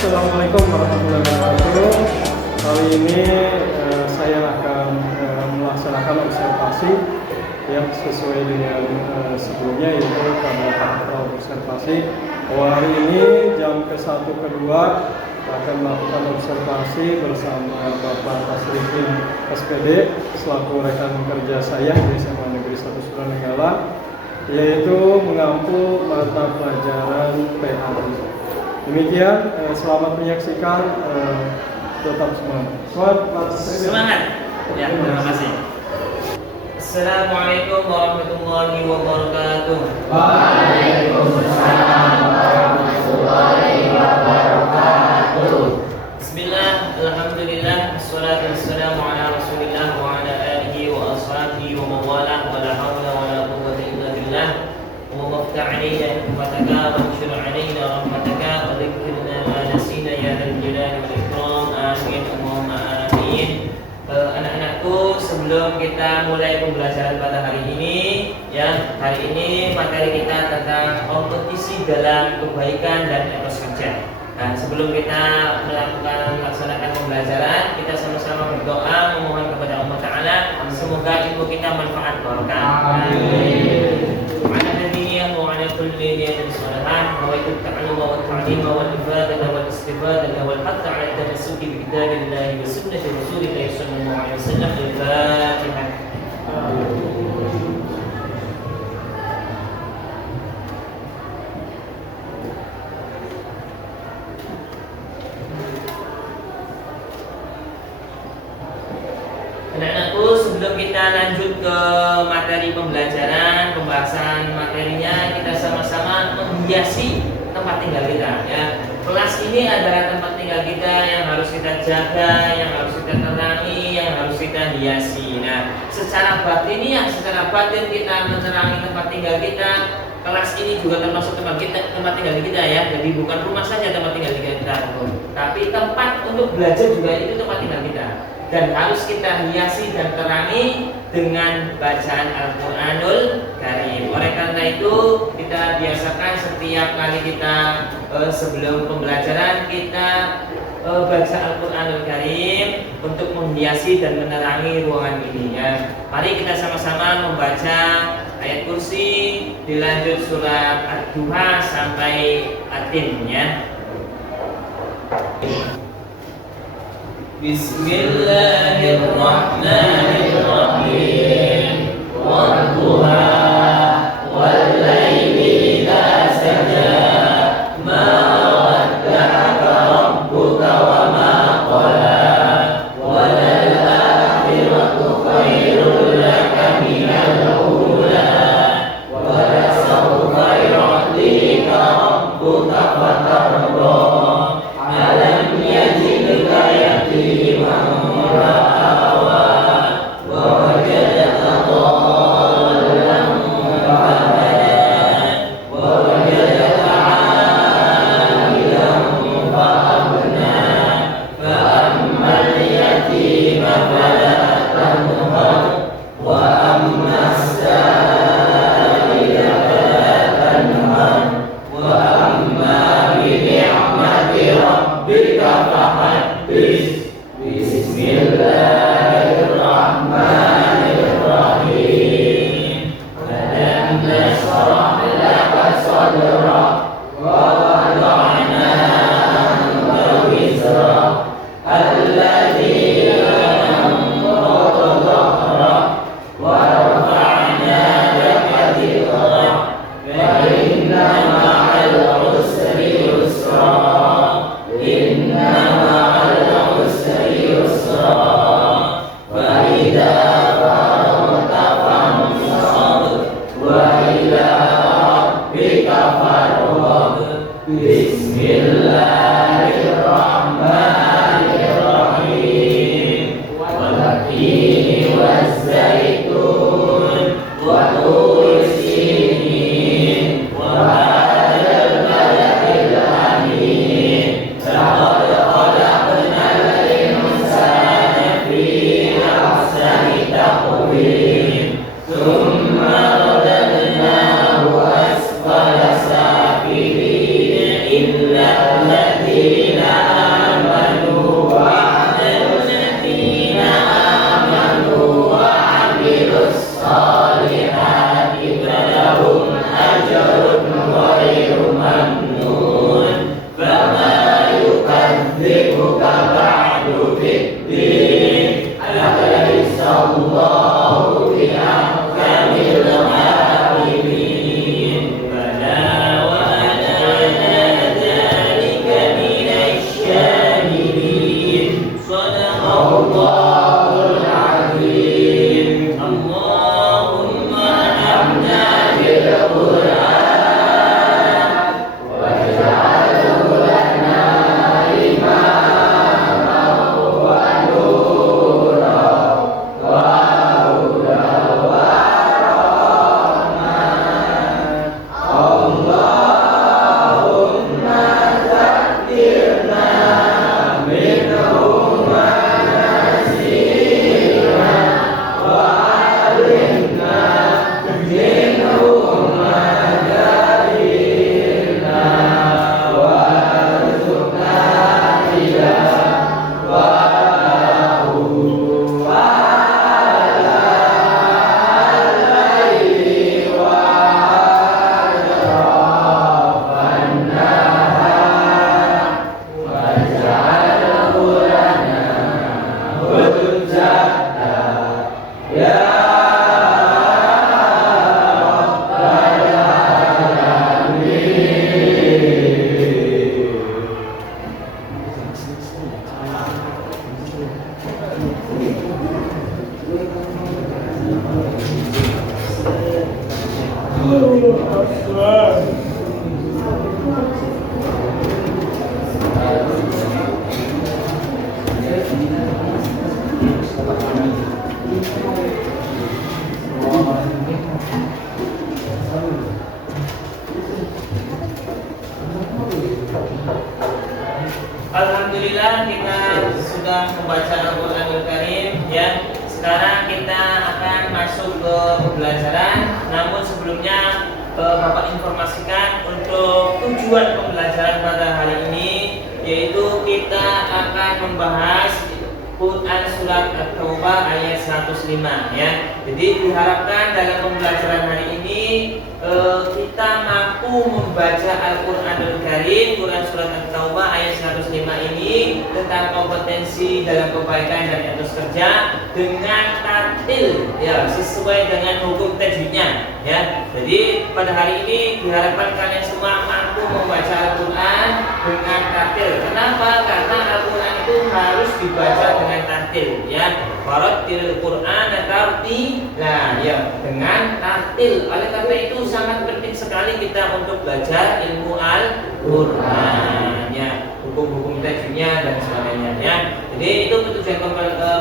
Assalamualaikum warahmatullahi wabarakatuh. Kali ini saya akan melaksanakan observasi yang sesuai dengan sebelumnya, yaitu kami observasi bahwa hari ini jam ke-1 ke-2 akan melakukan observasi bersama Bapak Tasrifin SPD selaku rekan kerja saya di SMA Negeri 1 Suranenggala, yaitu mengampu mata pelajaran PAI. Demikian, selamat menyaksikan, tetap semangat. Semangat. Ya, terima kasih. Assalamualaikum warahmatullahi wabarakatuh. Waalaikumsalam warahmatullahi wabarakatuh. Bismillah, alhamdulillah, wassalatu wassalamu ala rasulillah wa ala alihi wa ashabihi wa mawalah wa la hawla wa la quwwata illa billah. Allahumma ftah alaina hikmataka wa anshur alaina rahmataka wa dzikrna ma nasina ya dzal jalali wal ikram. Amin Allahumma amin. Anak-anakku, sebelum kita mulai pembelajaran pada hari ini, ya, hari ini materi kita tentang kompetisi dalam kebaikan dan etos kerja. Nah, sebelum kita melaksanakan pembelajaran, kita sama-sama berdoa memohon kepada Allah Ta'ala semoga ilmu kita manfaat barokah. Amin. وعلى كل نية صالحة نويت التعلم والتعليم والإفادة والاستفادة والحث على التمسك بكتاب الله وسنة رسول الله صلى الله عليه وسلم. الفاتحة. Anak-anakku, sebelum kita lanjut ke materi pembelajaran, pembahasan materinya, kita sama-sama menghiasi tempat tinggal kita, ya. Kelas ini adalah tempat tinggal kita yang harus kita jaga, yang harus kita terangi, yang harus kita hiasi. Nah, secara batin kita menerangi tempat tinggal kita. Kelas ini juga termasuk tempat tinggal kita, ya. Jadi bukan rumah saja tempat tinggal kita, tapi tempat untuk belajar juga itu tempat tinggal kita. Dan harus kita hiasi dan terangi dengan bacaan Al-Quranul Karim. Oleh karena itu, kita biasakan setiap kali kita sebelum pembelajaran kita baca Al-Quranul Karim untuk menghiasi dan menerangi ruangan ini, ya. Mari kita sama-sama membaca ayat kursi, dilanjut surat Ad-Duha sampai At-Tin, ya. Bismillahirrahmanirrahim. Wadduha wallaili idza saja. Ma wadda'aka rabbuka wa ma qala. Walal akhiratu khairul laka minal ula. Wa lasawfa yu'tika rabbuka fatarda. Alam yajidka yatiman fa'awa wa wajadaka dhallan fahada wa wajadaka 'ailan fa'aghna fa ammal yatima fala tanhar wa ammas sa'ila fala tanhar wa amma bi ni'mati rabbika fahaddits. Bismillahirrahmanirrahim. Alam nashrah laka sadrak wa wada'na anka wizrak alladzi anqadha dhahrak wa rafa'na laka dhikrak fa inna ma'al usri yusra. Inna ma'al usri yusra. Fa idza faragta fansab wa ila rabbika farghab. Bismillahirrahmanirrahim. Wal-tini waz-zaitun wa tur sinin wa hadzal baladil amin. Laqad khalaqnal insana fi ahsani taqwim. Tsumma radadnahu asfala safilin illa alladhina Alhamdulillah kita sudah membaca Al-Qur'anul Karim ya. Sekarang kita akan masuk ke pembelajaran. Namun sebelumnya Bapak informasikan untuk tujuan pembelajaran pada hari ini, yaitu kita akan membahas Quran surat At-Taubah ayat 105 ya. Jadi diharapkan dalam pembelajaran hari ini kita mampu membaca Al-Qur'anul Karim, Quran surat At-Taubah ayat 105 ini tentang kompetensi dalam kebaikan dan etos kerja dengan tartil ya, sesuai dengan hukum tajwidnya ya. Jadi pada hari ini diharapkan kalian semua mampu membaca Al-Qur'an dengan tartil. Kenapa? Karena Al-Qur'an itu harus dibaca dengan tartil ya. Warattil Qur'ana tartila ya, dengan tartil. Oleh karena itu sangat penting sekali kita untuk belajar ilmu Al-Qur'an ya, hukum-hukum tajwidnya dan sebagainya ya. Jadi itu tujuan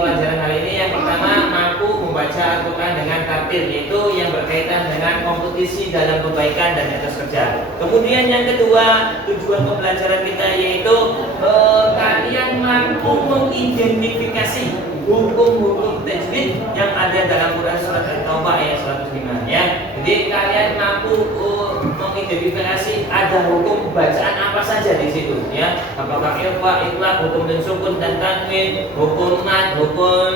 pelajaran hari ini. Yang pertama, mampu membaca Al-Qur'an dengan tartil, yaitu yang berkaitan dengan kompetisi dalam kebaikan dan etos kerja. Kemudian yang kedua, tujuan pembelajaran kita yaitu kalian mampu mengidentifikasi hukum-hukum tajwid yang ada dalam Quran surat At-Taubah ayat 105 ya. Jadi kalian mampu mengidentifikasi ada hukum bacaan apa saja di situ ya. Apakah ikhfa, ikhlas, hukum dan sukun dan tanwin, hukum mad, hukum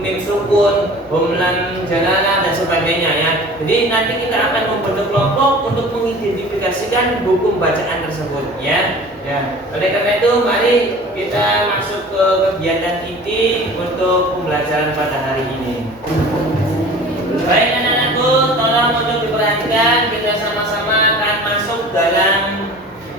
mim sukun, hukum lam jalalah dan sebagainya ya. Jadi nanti kita akan membentuk kelompok untuk mengidentifikasikan hukum bacaan tersebut ya. Ya, oleh karena itu mari kita masuk ke kegiatan inti untuk pembelajaran pada hari ini. Baik anak-anakku, tolong untuk diperhatikan, kita sama-sama akan masuk dalam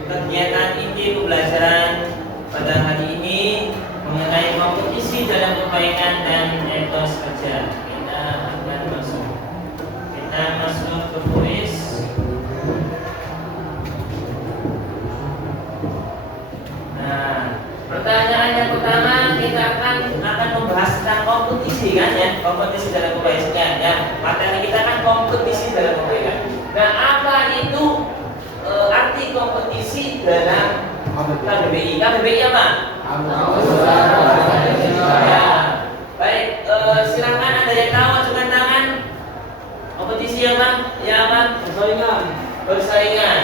kegiatan inti pembelajaran pada hari ini mengenai kompetisi dalam kebaikan dan etos kerja. Kita akan masuk. Kita masuk ke kuis. Nah, pertanyaan yang pertama kita akan membahas tentang kompetisi kan ya, kompetisi dalam kebaikan ya. Materi kita kan kompetisi dalam kebaikan. Nah, apa itu arti kompetisi dalam KBBI? KBBI apa? Ya. Baik, silakan ada yang tahu, ajukan tangan. Kompetisi apa? Ya apa? Persaingan. Persaingan.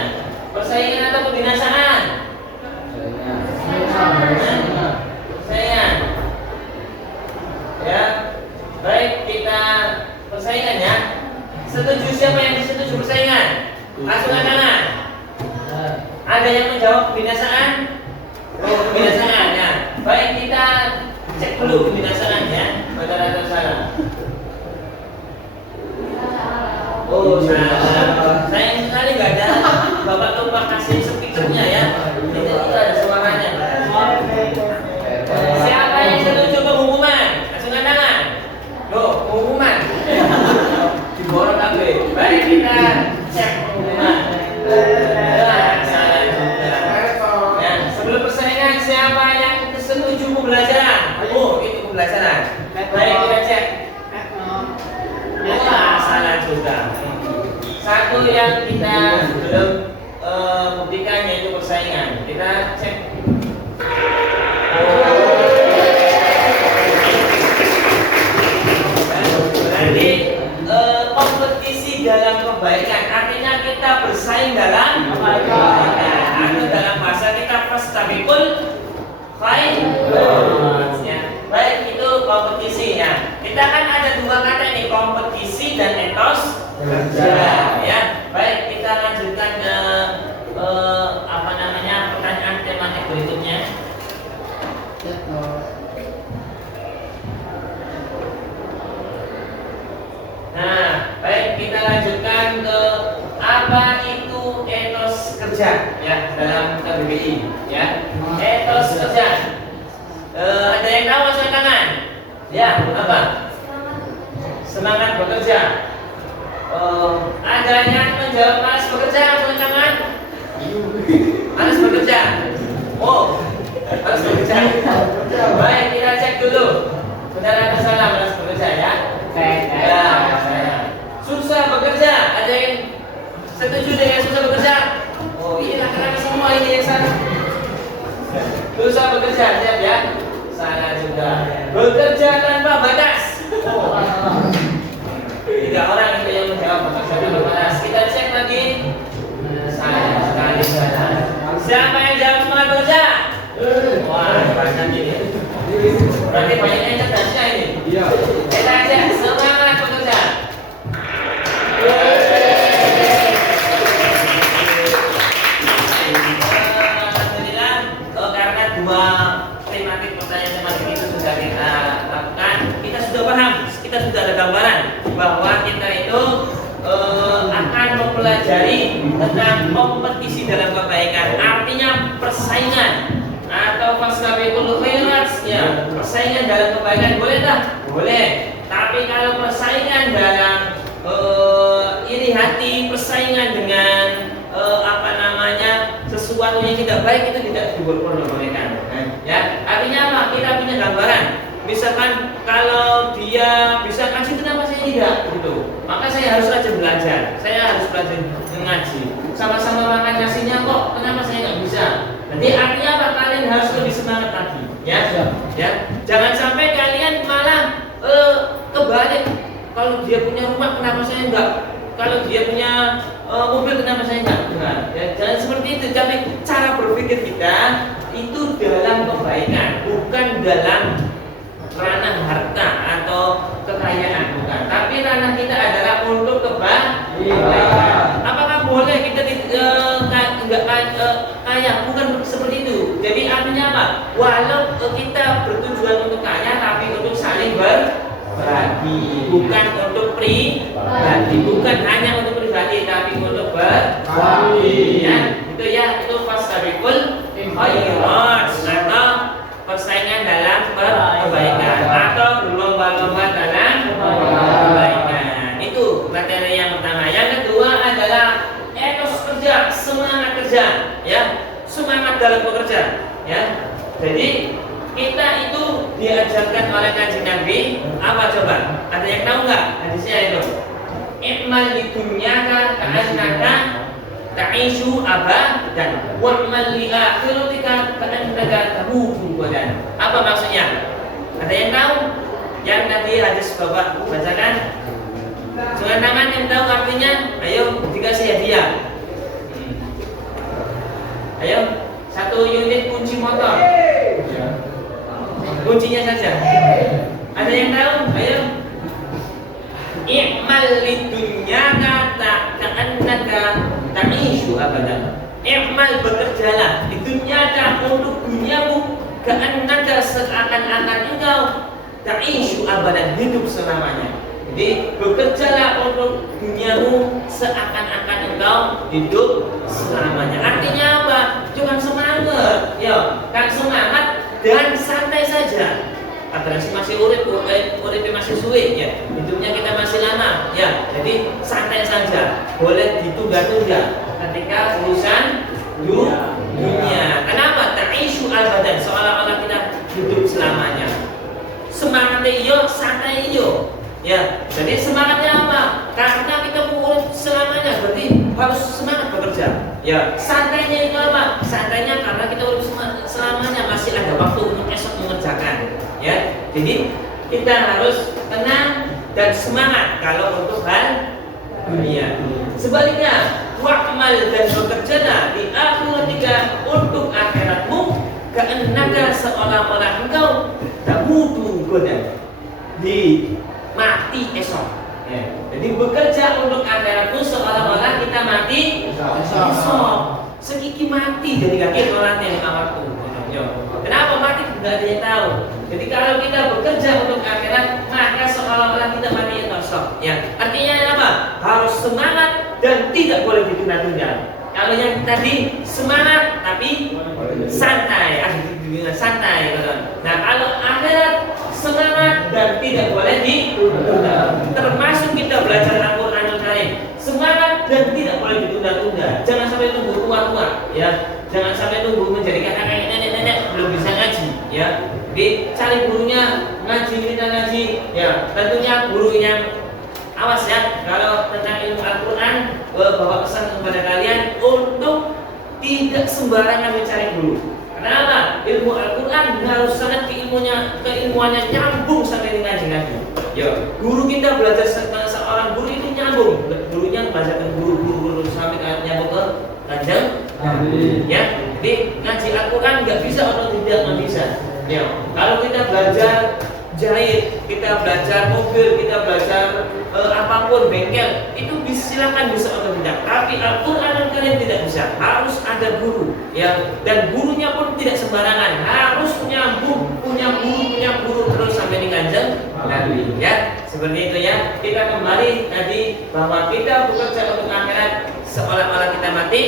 Persaingan atau kebinasaan? Persaingan. Ya. Baik, kita persaingan ya. Setuju, siapa yang setuju persaingan? Ajukan tangan. Ada yang menjawab kebinasaan? Oh, kebinasaan ya. Baik, kita cek dulu kebinasaan ya. Betul atau salah? Oh, salah. Sayang sekali nggak ada. Bapak lupa kasih speakernya ya. Itu ada suaranya. Siapa yang setuju pengumuman? Ajukan tangan. Loh, pengumuman. Diborong kabeh. Baik, kita cek pengumuman. Sebelum persaingan, siapa yang setuju pembelajaran? Oh, itu pembelajaran. Baik, kita cek. Wah, salah juga. Satu yang kita belum buktikan yaitu persaingan. Kita cek. Berarti kompetisi dalam kebaikan, artinya kita bersaing dalam kebaikan. Atau dalam bahasa kita fastabiqul khairat ya. Baik, itu kompetisi ya. Kita kan ada dua kata ini, kompetisi dan etos kerja ya. Baik, kita lanjutkan ke pertanyaan tematik berikutnya. Nah, baik, kita lanjutkan ke apa itu etos kerja ya dalam KBBI ya. Etos kerja. Ada yang tahu angkat tangan? Ya, apa? Semangat bekerja. Ada yang menjawab malas bekerja, angkat tangan? Malas bekerja. Oh, malas bekerja. Baik, kita cek dulu. Benar atau salah malas bekerja ya? Ya, susah bekerja. Ada yang setuju dengan susah bekerja? Oh, ini laki-laki semua ini yang sana. Susah Siapa yang jawab semangat bekerja? Wah, banyak ini. Berarti banyak yang cerdasnya ini. Iya. Kita aja semangat bekerja. Alhamdulillah, karena dua tematik pertanyaan itu sudah kita lakukan, kita sudah paham, kita sudah ada gambaran bahwa kita itu akan mempelajari tentang kompetisi dalam kebaikan, artinya persaingan atau fastabiqul khairat, ya, persaingan dalam kebaikan boleh tak? Boleh. Tapi kalau persaingan dalam iri hati, persaingan dengan sesuatu yang tidak baik itu tidak diperbolehkan. Ya, artinya apa? Kita punya gambaran. Misalkan kalau dia bisa ngaji, kenapa saya tidak? Gitu. Maka saya harus rajin belajar. Saya harus rajin mengaji. Sama-sama makan nasinya kok, kenapa saya nggak bisa? Jadi artinya apa? Kalian harus lebih semangat lagi. Ya, ya. Jangan sampai kalian malah kebalik. Kalau dia punya rumah, kenapa saya enggak? Kalau dia punya mobil, kenapa saya enggak? Nah, ya, jangan seperti itu. Tapi cara berpikir kita itu dalam kebaikan, bukan dalam ranah harta atau kekayaan, bukan. Tapi ranah kita adalah untuk kebaikan. Apakah boleh kita enggak kaya? Bukan seperti itu. Jadi artinya apa? Walau kita bertujuan untuk kaya, tapi untuk saling berbagi, bukan untuk pribadi, bukan hanya untuk pribadi, tapi untuk berbagi. Ya, itu ya, itu fastabiqul khairat atau persaingan dalam kebaikan atau berlomba-lomba dalam kebaikan. Itu materi yang pertama. Yang kedua adalah etos kerja, semangat kerja, ya, semangat dalam bekerja, ya. Jadi kita itu diajarkan oleh Kanjeng Nabi apa coba? Ada yang tahu nggak hadisnya itu? I'mal lidunyaka ka'annaka ta'ishu abadan wa'mal li akhiratika ka'annaka tamutu badan. Apa maksudnya? Ada yang tahu? Yang tadi hadis Bapak bacakan? Jangan tangan yang tahu artinya, ayo dikasih hadiah. Ayo, 1 unit kunci motor. Kuncinya saja. Ada yang tahu? Ayo. I'mal lidunyaka ka'annaka ta'ishu abadan. I'mal, bekerjalah di dunyaka untuk duniamu, ka'annaka seakan-akan engkau ta'ishu abadan, hidup selamanya. Jadi bekerjalah untuk duniamu seakan-akan engkau hidup selamanya. Artinya apa? Jangan semangat, ya, kan semangat dan santai saja. Atrasi masih urip masih suwe, ya. Hidupnya kita masih lama, ya. Jadi santai saja. Boleh ditunda-tunda ketika urusan dunia. Kenapa? Ta'ishu abadan, seolah-olah kita hidup selamanya. Semangatnya iyo, santai iyo. Ya, jadi semangatnya apa? Karena kita mau selamanya, berarti harus semangat bekerja. Ya, santainya itu apa? Santainya karena kita urus selamanya, masih ada waktu untuk esok mengerjakan. Ya, jadi kita harus tenang dan semangat kalau untuk hal dunia. Sebaliknya, wa'mal dan bekerjalah di akhiratika untuk akhiratmu, ka'annaka seolah-olah engkau tamutu godan, di mati esok. Ya. Jadi bekerja untuk akhiratmu seolah-olah kita mati esok. Sekiki mati jadi kaki orang yang awakku. Kenapa mati? Tidak ada yang tahu. Jadi kalau kita bekerja untuk akhirat, maka seolah-olah kita mati esok. Ya. Artinya apa? Harus semangat dan tidak boleh ditunda-tunda. Kalau yang tadi semangat tapi santai, santai. Nah, kalau akhirat semangat dan tidak boleh ditunda. Termasuk kita belajar Al-Qur'anul Karim, semangat dan tidak boleh ditunda-tunda. Jangan sampai tunggu tua-tua, ya. Jangan sampai tunggu menjadikan anak nenek-nenek belum bisa ngaji, ya. Jadi cari gurunya ngaji, kita ngaji, ya. Tentunya gurunya awas ya, kalau tentang ilmu Al-Quran, Bapak pesan kepada kalian untuk tidak sembarangan mencari guru. Kenapa? Ilmu Al-Quran harus sangat keilmuannya nyambung sampai dengan ngaji. Ya, guru kita belajar seorang guru itu nyambung. Gurunya belajar ke guru sampai nyambung ke Kanjeng. Ya, Jadi ngaji Al-Quran nggak bisa otodidak, nggak bisa. Ya, kalau kita belajar jahit, kita belajar mobil, kita belajar apapun bengkel, itu silakan bisa otodidak. Tapi Al-Quran kalian tidak bisa, harus ada guru. Ya, dan gurunya pun tidak sembarangan, harus punya guru terus sampai di Kanjeng Nabi. Ya, seperti itu ya. Kita kembali tadi bahwa kita bekerja untuk akhirat seolah-olah kita mati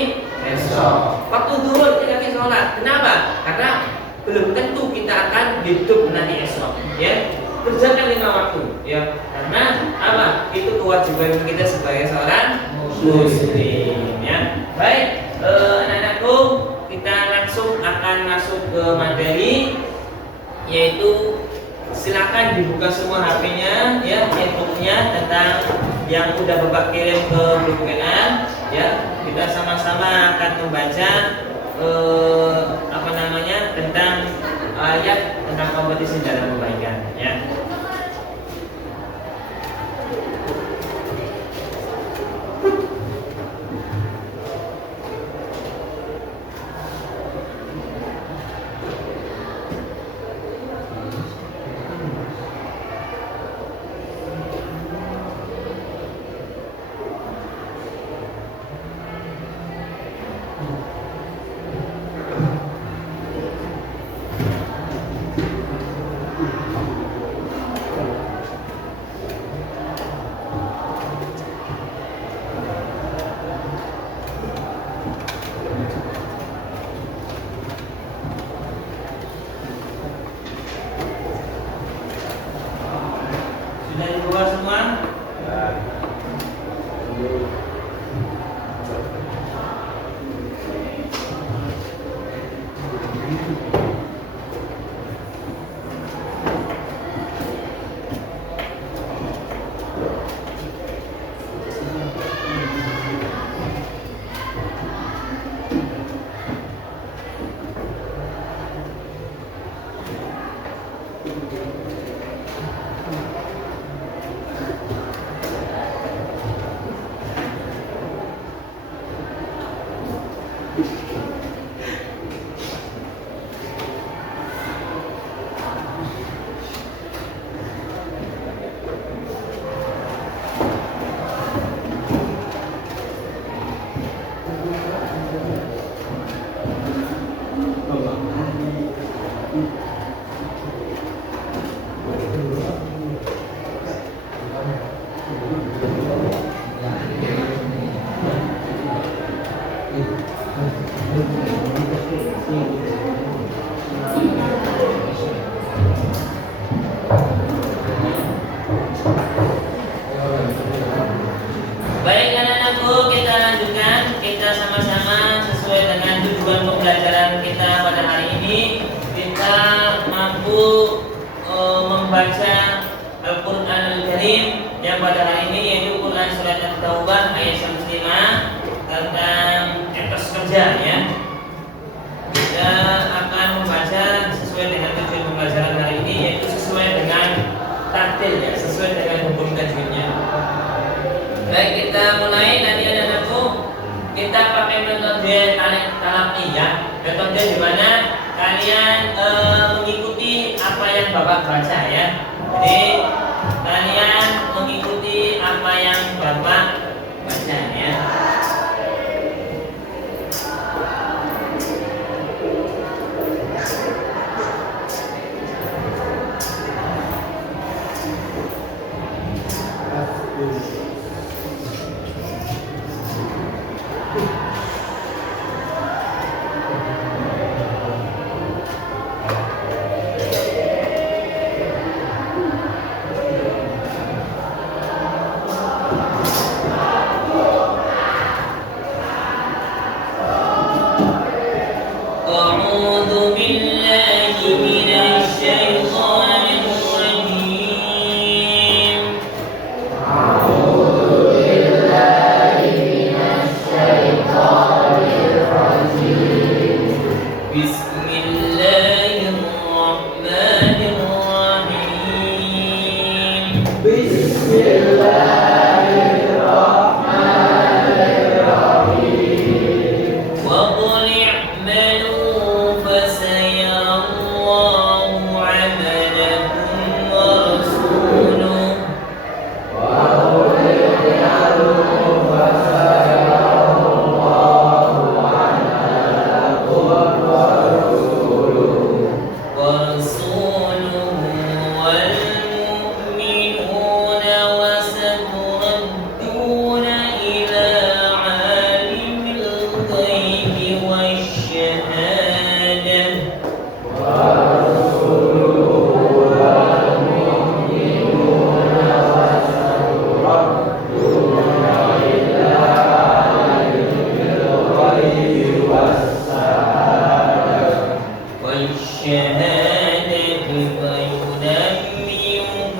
esok. Waktu zuhur kita sholat. Kenapa? Karena belum tentu kita akan hidup nanti esok. Ya, kerjakan 5 waktu. Ya, karena apa? Itu kewajiban kita sebagai seorang muslim. Ya, baik. Anak-anakku, kita langsung akan masuk ke materi, yaitu silakan dibuka semua HP-nya, ya, infonya tentang yang udah Bapak kirim ke grup WA. Ya, kita sama-sama akan membaca tentang ayat tentang kompetisi dalam kebaikan. Ya. Sudah dibuka semua? Baik anak-anakku, kita lanjutkan. Kita sama-sama sesuai dengan tujuan pembelajaran kita pada hari ini. Kita mampu membaca Al-Quran Al-Karim yang pada hari ini yaitu Quran Surat At-Taubah ayat 105 tentang etos kerja. Ya, kita akan membaca sesuai dengan tujuan pembelajaran hari ini, yaitu sesuai dengan tartil, ya, sesuai dengan hukum tajwidnya. Baik, kita mulai. Nanti anak-anakku, kita pakai metode talaqi, ya. Metode di mana kalian mengikuti apa yang Bapak baca, ya. Jadi kalian mengikuti apa yang Bapak baca, ya. اعملوا فسيرى الله عملكم ورسوله والمؤمنون وستردون إلى عالم الغيب والشهادة والشهادة فينبئكم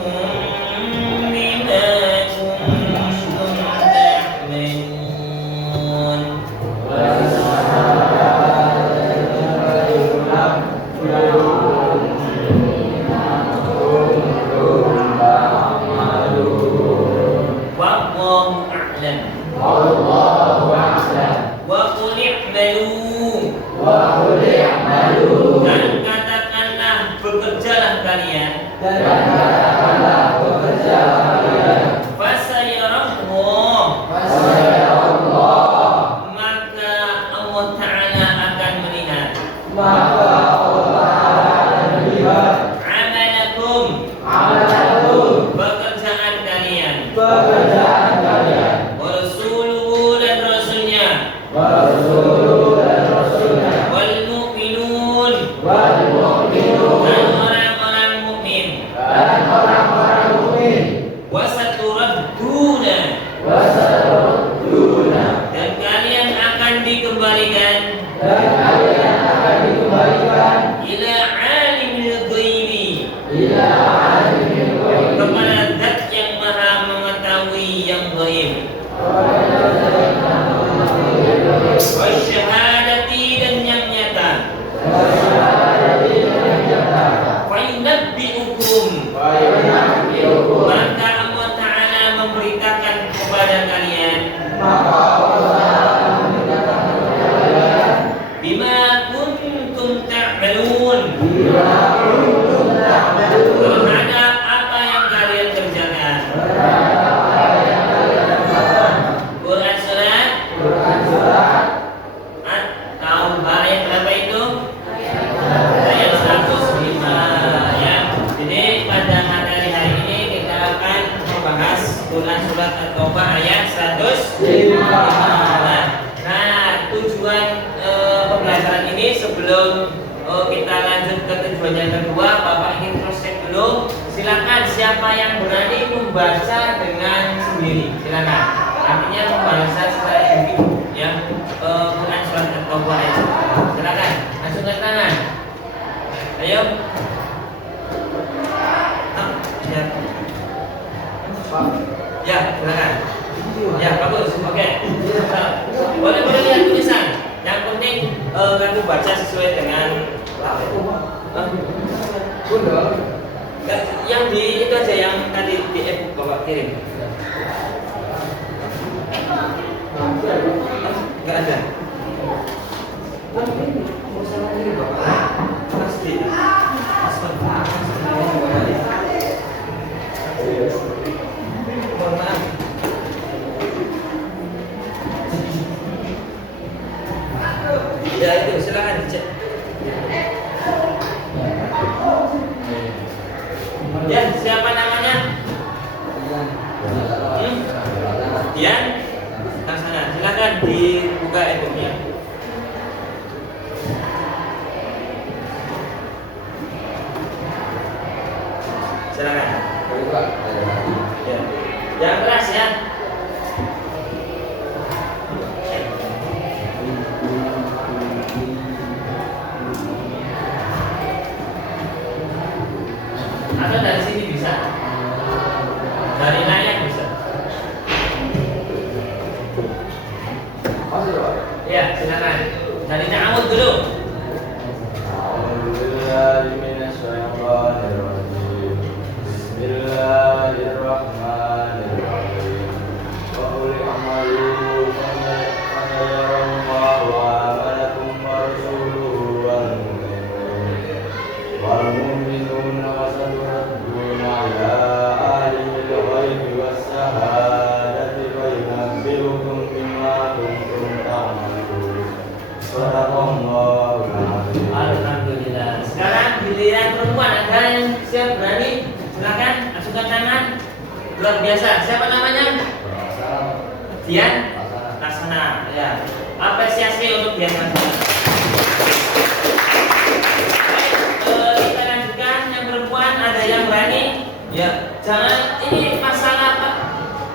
بما كنتم تعملون والله أعلم وقل اعملوا dan katakanlah bekerjalah kalian fasayarallah maka Allah Ta'ala akan melihat amalakum pekerjaan kalian Rasuluhu dan Rasulnya wal mu'minun dan orang-orang mukmin wasaturadduna dan kalian akan dikembalikan ila alimil ghaibi kepada zat yang maha mengetahui yang ghaib wasyahadati dan yang nyata fayunabbi'ukum maka Allah Ta'ala memberitakan kepada kalian bima kuntum ta'malun terhadap apa yang kalian kerjakan. Quran surat At-Taubah ayat berapa itu? Ayat 105 ya. Jadi pada materi hari ini kita akan membahas Quran surat At-Taubah ayat 105. Nah, tujuan pembelajaran ini sebelum kita lanjut ke tujuan yang kedua, Bapak ingin cross check dulu. Silakan siapa yang berani membaca dengan sendiri, silakan. Artinya membaca secara individu ya. Quran surat At-Taubah ayat. Silakan, langsung ke tangan. Ayo. Ya, silakan. Ya, bagus. Oke. Boleh lihat tulisan. Yang penting kamu baca sesuai dengan yang di itu aja yang tadi di e-book Bapak kirim. Enggak ada. Pasti. Mohon maaf. Ya itu silakan dicek. Ya siapa namanya? Dian. Laksana. Silakan dibuka e-booknya. Silakan. Ya. Yang keras ya. Atau dari sini bisa, dari layar bisa. Ya silakan. Dari ta'awud dulu. Bismillahirrahmanirrahim. luar biasa. Siapa namanya? Dian Laksana. Ya, apresiasi untuk Dian Laksana. Baik, kita lanjutkan. Yang perempuan ada yang berani? Ya, jangan ini masalah apa?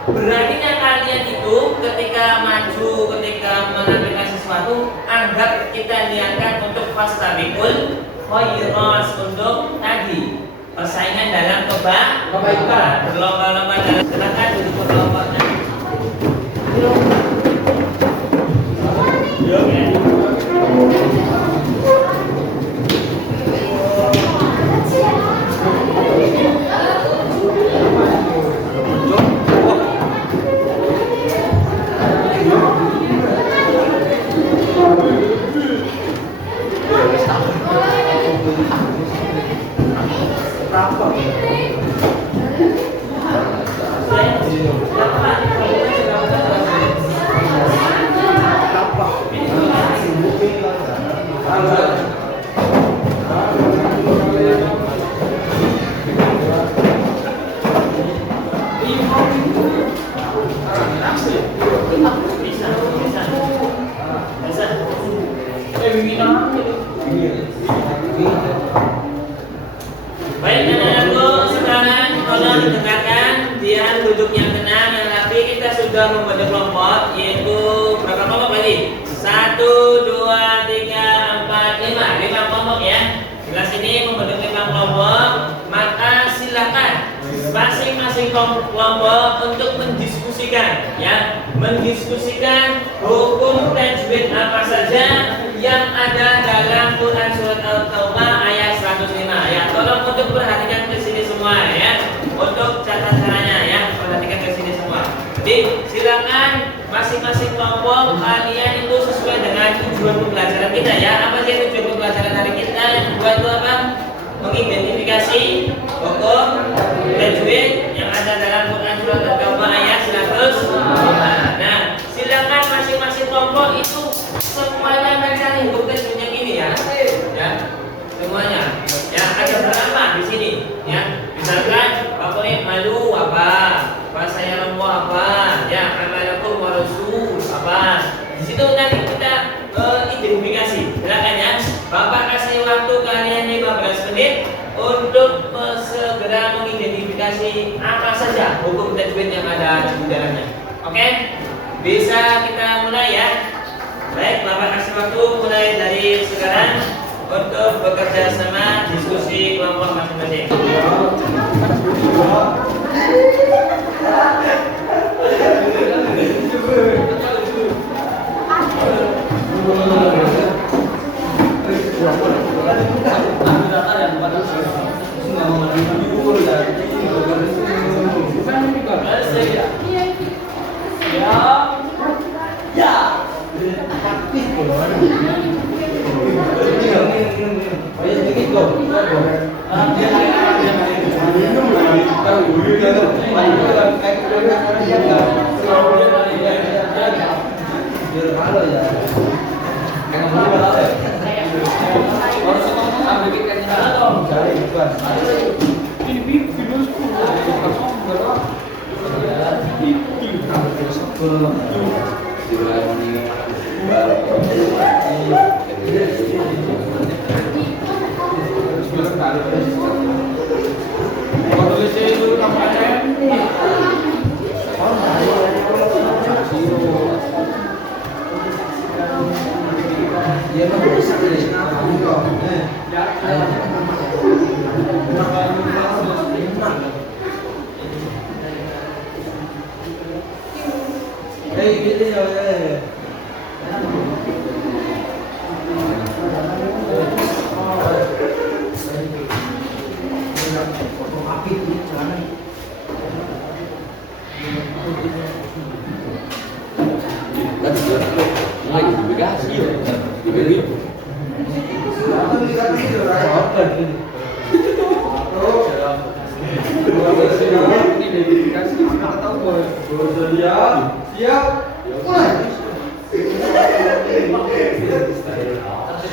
Beraninya kalian itu ketika maju, ketika menampilkan sesuatu, anggap kita niatkan untuk fastabiqul khairat, untuk tadi persaingan dalam kebaikan, berlomba-lomba dalam. Silakan duduk berlombanya. Baik anak-anakku, sekarang tolong dengarkan. Dia duduk yang tenang, yang rapi. Kita sudah membentuk kelompok, yaitu berapa kelompok lagi? 1, 2, 3, 4, 5 kelompok ya. Kelas ini membentuk 5 kelompok. Maka silakan masing-masing kelompok untuk mendiskusikan ya, mendiskusikan hukum tajwid apa saja yang ada dalam Quran surat At-Taubah ayat 105 ya. Tolong untuk perhatikan ke sini semua ya. Untuk catatannya ya, perhatikan ke sini semua. Jadi silakan masing-masing kelompok kalian itu sesuai dengan tujuan pembelajaran kita ya. Apa sih tujuan pembelajaran hari kita? Yang kedua itu apa? Mengidentifikasi hukum tajwid yang ada dalam Quran surat At-Taubah ayat 105. Nah, silakan masing-masing kelompok itu semuanya mencari hukum tajwidnya ini ya. Ya, semuanya. Ya, ada berapa di sini? Ya, misalkan Bapak malu apa? Bahasa yang lembu apa? Ya, amalakum wa rasul apa? Di situ nanti kita identifikasi. Silakan ya. Bapak kasih waktu kalian 15 menit untuk segera mengidentifikasi apa saja hukum tajwid yang ada di dalamnya. Oke? Bisa kita mulai ya. Baik, Bapak kasih waktu mulai dari sekarang untuk bekerja sama diskusi kelompok masing-masing.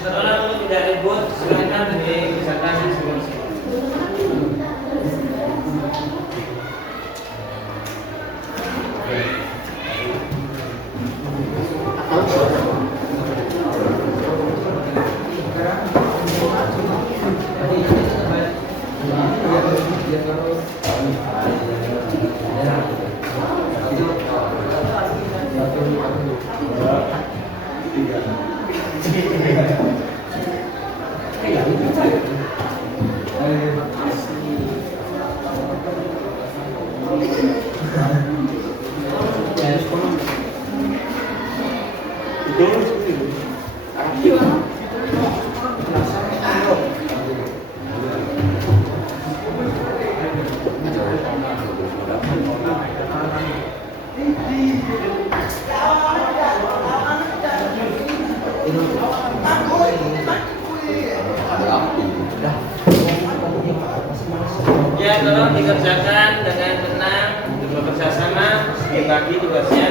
Tolong tidak ribut, silakan dibicarakan. tolong dikerjakan dengan tenang, bekerja sama, dibagi tugasnya.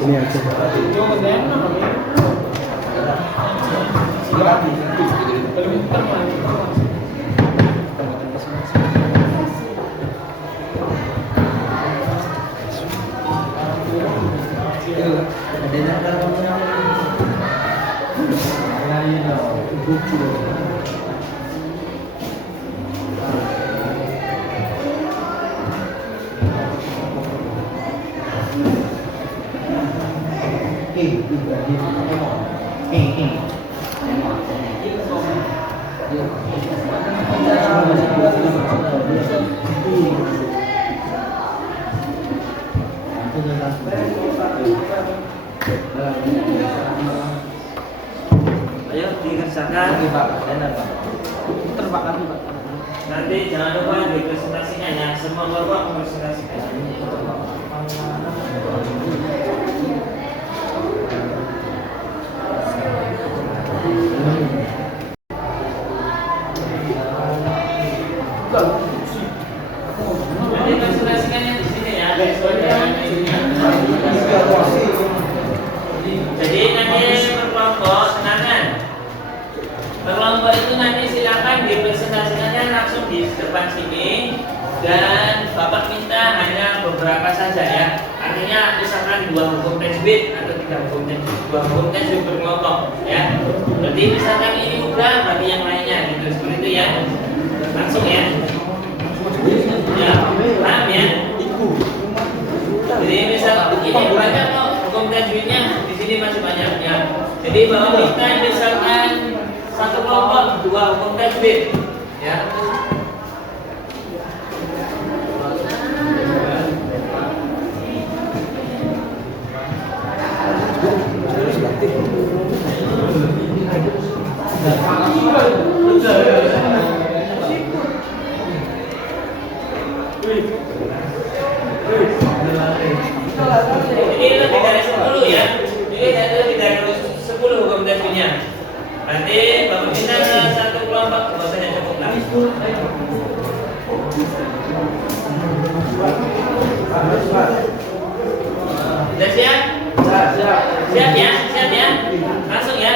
Ini aja. Ayo dikerjakan. Nanti jangan lupa di presentasinya ya. Semua kelompok mempresentasikan. Nanti presentasikannya di sini ya. Jadi nanti berkelompok, tenangan. Berkelompok itu nanti silakan dipresentasikannya langsung di depan sini, dan Bapak minta hanya beberapa saja ya. Artinya misalkan 2 hukum tajwid atau 3 hukum tajwid, 2 hukum tajwid berkelompok ya. Berarti misalkan ini udah, berarti yang lainnya gitu, seperti itu ya. Langsung ya. Ya, paham ya? Jadi misal ini banyak kok hukum tajwidnya, di sini masih banyak ya. Jadi Bapak minta misalkan satu kelompok 2 hukum tajwid ya. Ini lebih dari 10 ya. Ini lebih dari 10 hukum tajwidnya. Nanti Bapak minta satu kelompok, bahasanya cukup lah. Sudah siap? Siap ya? Siap ya? Langsung ya?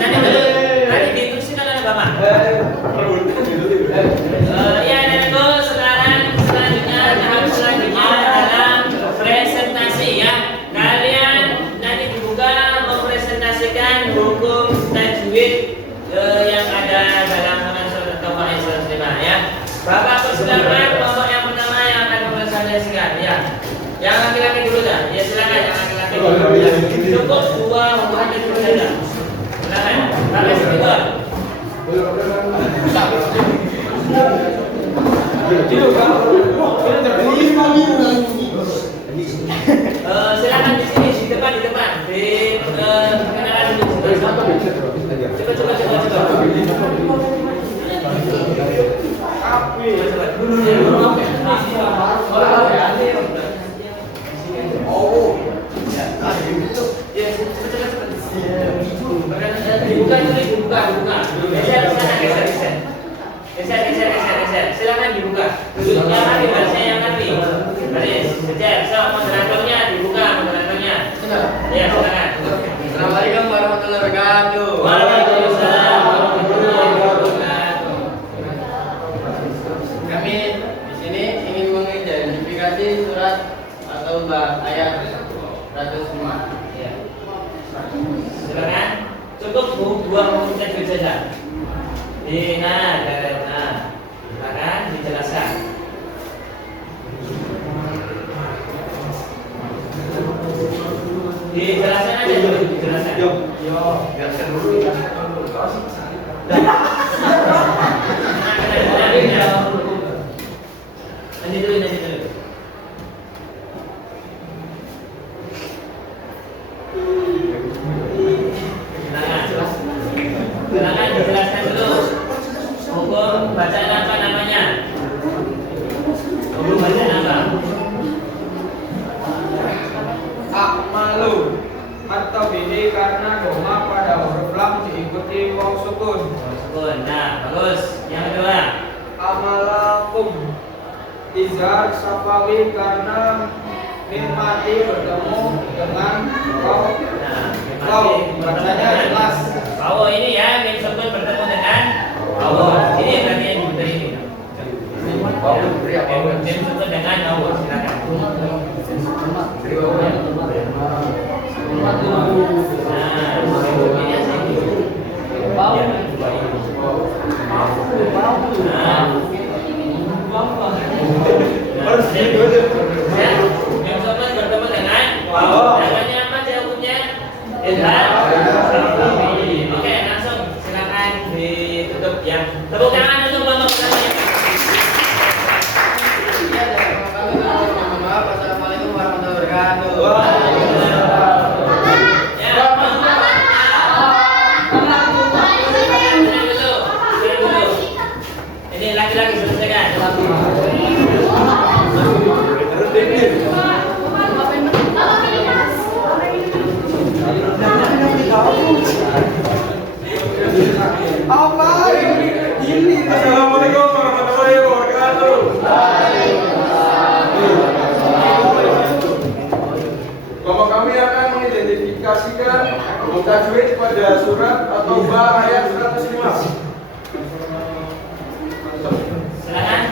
Nanti dulu, nanti diinstruksikan oleh Bapak. Ya, dan itu selanjutnya tahap selanjutnya dalam presentasi ya. Kalian nanti dibuka mempresentasikan hukum tajwid yang ada dalam surat Al-Baqarah 105 ya. Bapak persilakan kelompok yang pertama yang akan mempresentasikan ya. Yang laki-laki dulu dah. Ya silakan yang laki-laki dulu. Ya. Cukup 2 hukum tajwid saja. Silakan. Kalian berdua. Silakan di sini di depan di perkenalan dulu. Coba. Geser. Silakan dibuka. Duduknya nanti bahasanya yang nanti. Baris, geser. So, moderatornya dibuka, moderatornya. Ya, silakan. Assalamualaikum warahmatullahi wabarakatuh. Waalaikumsalam warahmatullahi wabarakatuh. Kami di sini ingin mengidentifikasi surat atau ayat 105. Ya. Silakan. Cukup 2 hukum tajwid saja. Silakan dijelaskan. Dijelaskan aja dulu, dijelaskan. Jelaskan dulu. Lanjut dulu. Silakan dijelaskan dulu. Hukum bacaan apa namanya? Hukum bacaan apa? Akmalu atau ini karena doma pada huruf Bagus. Yang kedua. Amalakum izhar safawi karena mati bertemu dengan kau. Kau bacanya jelas. Kau ini ya, mim sukun bertemu dengan kau. Ini berarti yang diberi ini. Kau beri apa? Mim sukun dengan kau. Silakan. Ini asli. Harus gitu aja. Yang sopan bertemu dengan namanya apa jawabnya? Ilham. Oke, langsung silakan ditutup ya. Tepuk tangan untuk kelompok pertama ya. Iya, kami mohon maaf. Assalamualaikum warahmatullahi wabarakatuh. Ini laki-laki selesaikan. Assalamualaikum warahmatullahi wabarakatuh. Bapak kami akan mengidentifikasikan tajwid pada surat atau bab ayat 105. Silakan.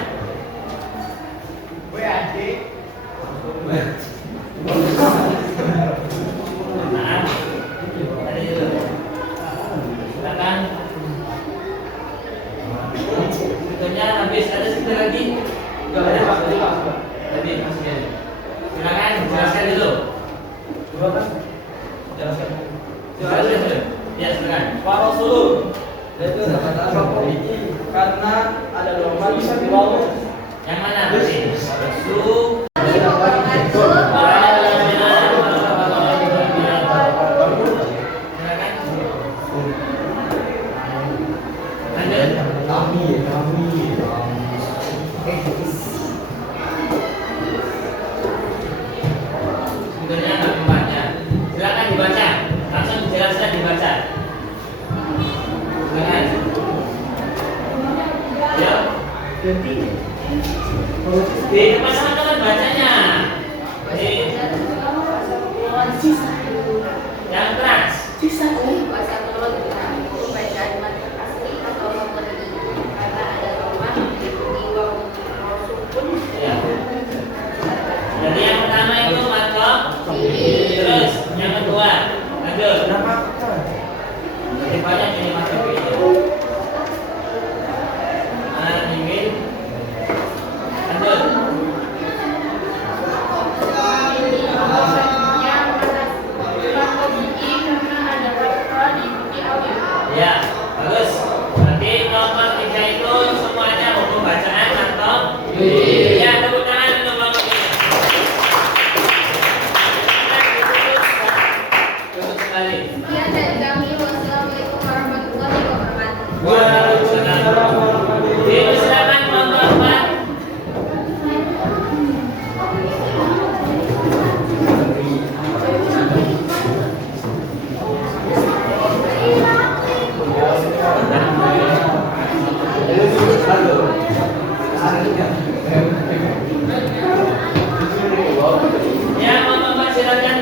Nah, tadi dulu. Silakan. Tentunya habis ada sebentar lagi. Enggak ada. Tadi masih ada. Silakan jelaskan dulu. Jelaskan. Jelaskan dulu. Ya, silakan. Para Rasul itu apa ini karena ada lomba bisa dibawa. Yang mana berarti? Rasul. Sebenarnya nggak membaca. Silakan dibaca. Langsung jelaskan dibaca. Silakan. Ya. Di depan teman-teman bacanya. Yang keras. Ya. Jadi yang pertama itu matok. Terus yang kedua, lanjut. Jadi banyak ini matok itu. Ingin. Lanjut. Ya, bagus. Berarti nomor 3 itu semuanya hukum bacaan atau ya, tepuk tangan untuk nomor 3. Tutup sekali. Waalaikumsalam. Silakan nomor 4. Ya, Mama silakan.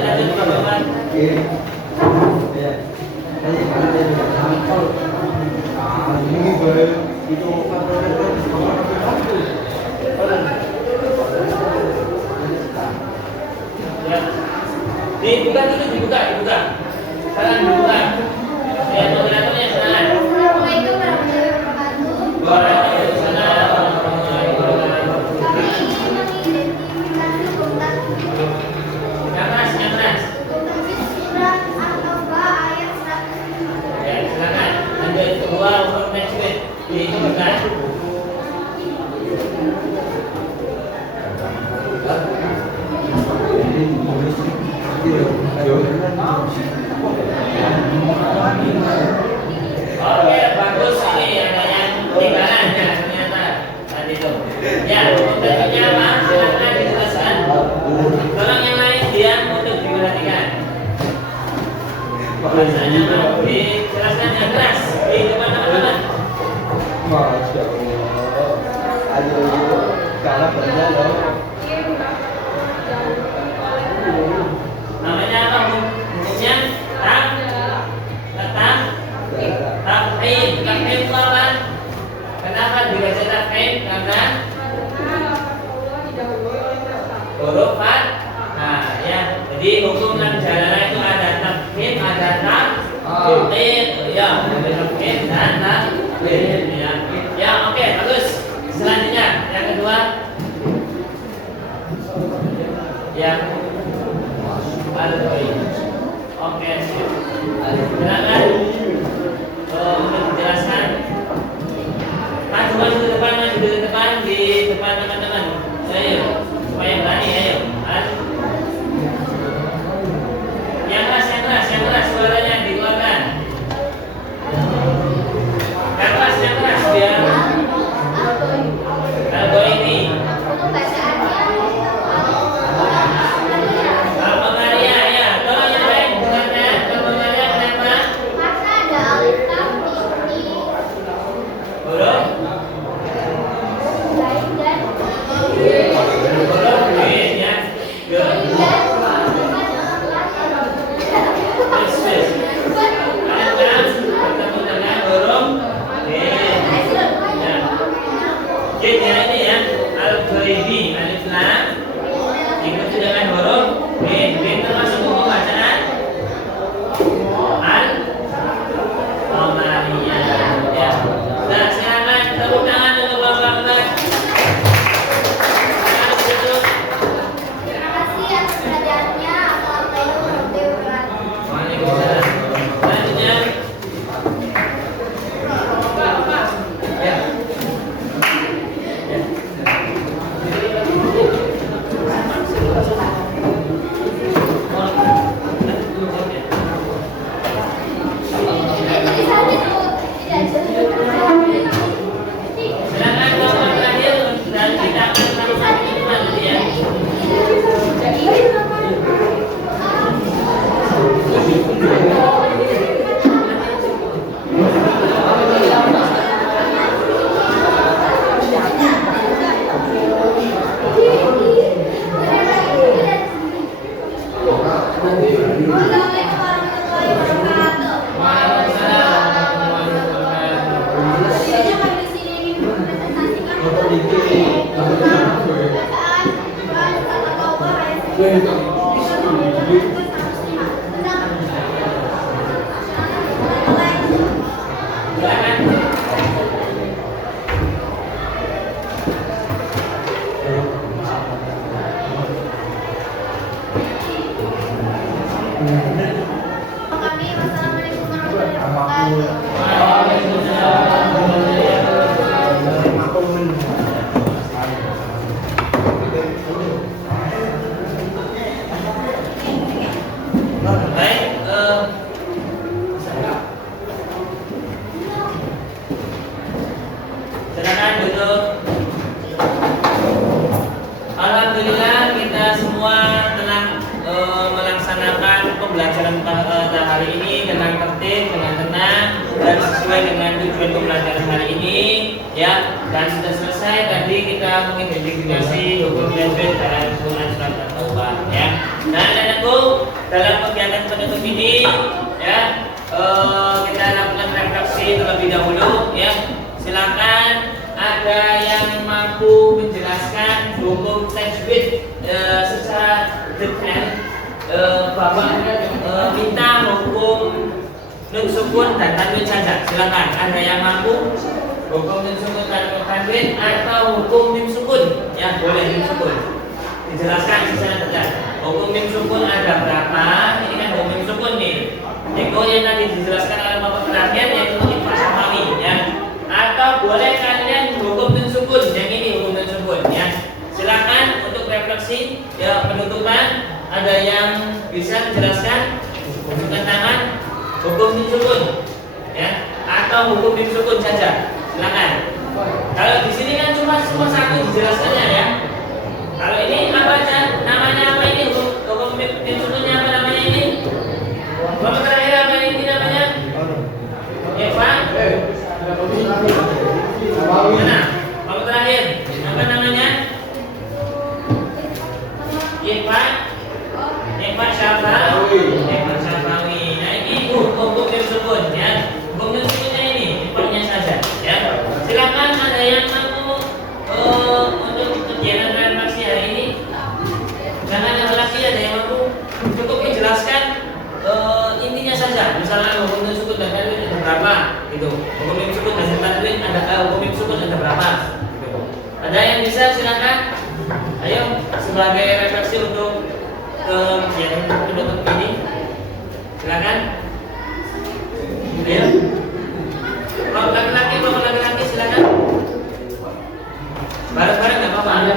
Lanjut, Bapak. Ya. Dibuka dulu, dibuka. Sekarang dibuka. Ya, moderatornya silakan. Waalaikumsalam warahmatullahi wabarakatuh. Yang keras. Ya, silakan. Lanjut kedua untuk next week. Dibuka. Oke, bagus ini ada yang tinggalan ya ternyata tadi itu. Ya, tentunya apa? Silakan dijelaskan. Tolong yang lain diam untuk diperhatikan. bahasanya mau dijelaskan yang keras di depan teman-teman. Masya Allah. Ayo, karena benar loh. Namanya apa hukumnya? Tafhim itu apa? Kenapa dibaca tafhim? Karena huruf nah ya. Jadi hukum dan jalan itu ada tafhim, ada tafhim, ya, ada tafhim dan tafhim ya. Ya, oke, bagus. Selanjutnya yang kedua yang al-qaid. Oke, silakan untuk dijelaskan. Maju di depan teman-teman. Ayo, supaya berani, ayo. Yang keras, suaranya dikeluarkan. Yang keras biar. Kalau ini. Al-Qamariyah, ya. Kalau yang lain dengarkan. Al-Qamariyah kenapa? Karena ada alif lam di Huruf lain dan huruf G ya. Bertemu dengan huruf G. Ya. G-nya ini ya, al-ghaibi, alif lam diikuti dengan huruf G. G termasuk hukum bacaan al-qamariyah. Ya. Nah, silakan tepuk tangan untuk Bapak Ahmad. Silakan duduk. terima kasih atas perhatiannya. Assalamualaikum warahmatullahi wabarakatuh. Waalaikumsalam. Selanjutnya, ya. Jadi saya itu tidak jelas. Silakan Bapak terakhir dan kita akan langsung ke depan ya. Assalamualaikum warahmatullahi wabarakatuh. Waalaikumsalam warahmatullahi wabarakatuh. Jadi kami di sini ingin mempresentasikan bacaan Quran atau bahasa Silakan. kami. Wassalamualaikum warahmatullahi wabarakatuh. Waalaikumsalam warahmatullahi wabarakatuh. Baik, silakan duduk. Alhamdulillah kita semua telah melaksanakan pembelajaran pada hari ini dengan tertib, dengan tenang dan sesuai dengan tujuan pembelajaran hari ini ya. Dan sudah selesai tadi kita mengidentifikasi hukum tajwid dalam Quran surat At-Taubah ya. Nah, anak-anakku, dalam kegiatan penutup ini ya kita lakukan refleksi terlebih dahulu ya. Silakan ada yang mampu menjelaskan hukum tajwid secara detail. Bapak minta hukum nun sukun dan tanwin saja. Silakan. Ada yang mampu hukum nun sukun dan tanwin atau hukum mim sukun? Ya, boleh mim sukun. Dijelaskan secara detail. Hukum mim sukun ada berapa? Ini kan hukum mim sukun nih. Itu yang tadi dijelaskan oleh Bapak terakhir yaitu mungkin Pak Syafami ya. Atau boleh kalian hukum nun sukun. Yang ini hukum nun sukun ya. Silakan untuk refleksi ya penutupan. Ada yang bisa menjelaskan tentang hukum mim sukun ya atau hukum mim sukun saja? Silakan. Kalau di sini kan cuma satu dijelaskannya ya. Kalau ini apa namanya apa ini hukum mim sukunnya apa namanya ini? Bapak terakhir apa ini? yang bisa silakan. Ayo sebagai refleksi untuk kegiatan penutup ini. Silakan. Ayo. Kalau laki-laki silakan. Bareng-bareng nggak apa-apa.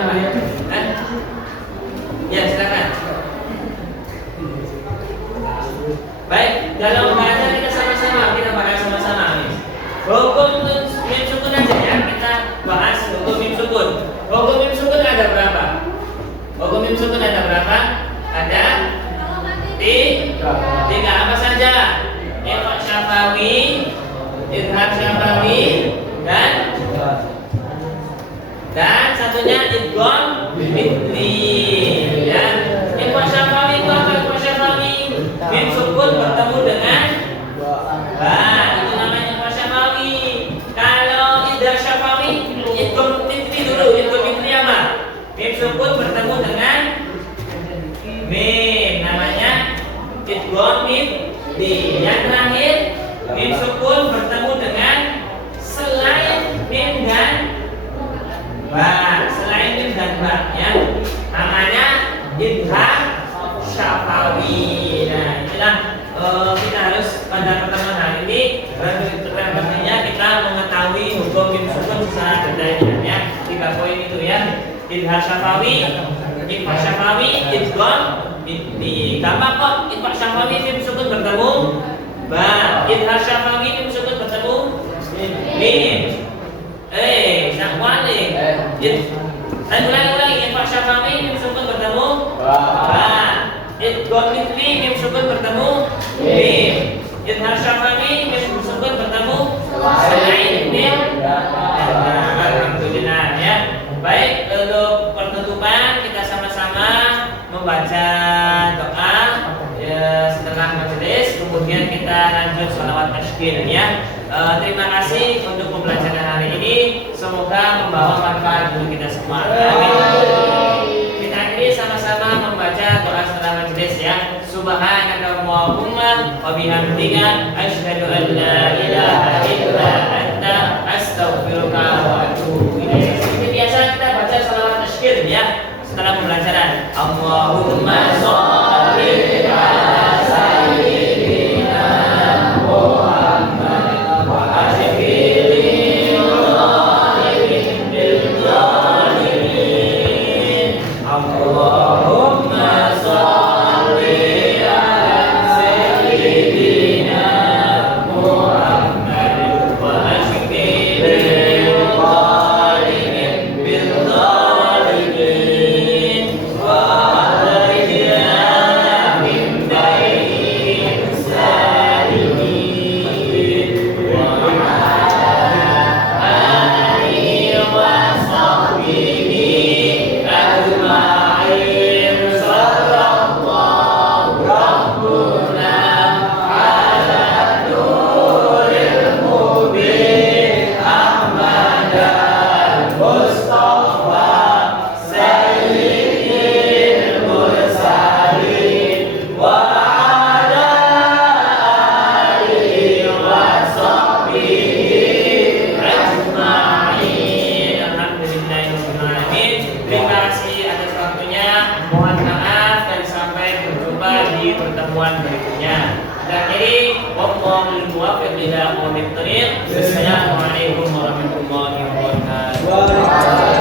Ya silakan. Baik, dalam bahasa kita bahas sama-sama nih. Hukum mim sukun aja ya, kita bahas hukum mim sukun. Hukum mim sukun ada berapa? Hukum mim sukun ada berapa? Ada tiga apa saja? Iqra syafawi, idhar syafawi, dan satunya idgham mithli. Ya, iqra syafawi itu apa? Iqra syafawi mim sukun bertemu dengan ba, itu namanya iqra syafawi. Kalau idhar syafawi idgham mithli dulu, idgham mithli apa? Mim sukun bertemu dengan mim, namanya idgham mithli. Yang terakhir mim sukun bertemu dengan selain mim dan ba, selain mim dan ba ya, namanya idhar syafawi. Nah inilah kita harus pada pertemuan hari ini referensinya kita mengetahui hukum mim sukun secara detail ya. 3 poin itu ya. Idhar syafawi, ikhfa syafawi, idgham mithli. Gampang kok, ikhfa syafawi mim sukun bertemu ba, idhar syafawi mim sukun bertemu mim. Syahwali. Saya ulangi, ikhfa syafawi mim sukun bertemu ba, idgham mithli mim sukun bertemu mim, idhar syafawi mim sukun bertemu selain mim. Alhamdulillah ya. Baik, untuk penutupan kita sama-sama membaca doa ya, setelah majelis, kemudian kita lanjut sholawat tasbih ya. Terima kasih untuk pembelajaran hari ini, semoga membawa manfaat untuk kita semua. Amin. Kita akhiri sama-sama membaca doa setelah majelis ya. Subhanakallahumma wa bihamdika asyhadu an la ilaha illa anta astaghfiruka wa atubu ilaik. Seperti biasa kita baca sholawat tasbih ya setelah pembelajaran. Allahumma sholli ala sayyidina Muhammad wa ashfiril zalimin bil zalimin. Allahumma sholli ala sayyidina Muhammad wa ashfiril zalimin bil zalimin. Wa alaihina min bayin salimin. Wa alihi wa sahbihi ajma'in. Sallallahu rabbuna ala nuril mubin Ahmad al-Mustafa sayyidil mursalin wa ala alihi wa sahbihi ajma'in. Alhamdulillahirrahmanirrahim. Terima kasih atas waktunya. Mohon maaf dan sampai berjumpa di pertemuan berikutnya. Akhiri, wallahul muwaffiq ila aqwamit thoriq. Wassalamualaikum warahmatullahi wabarakatuh.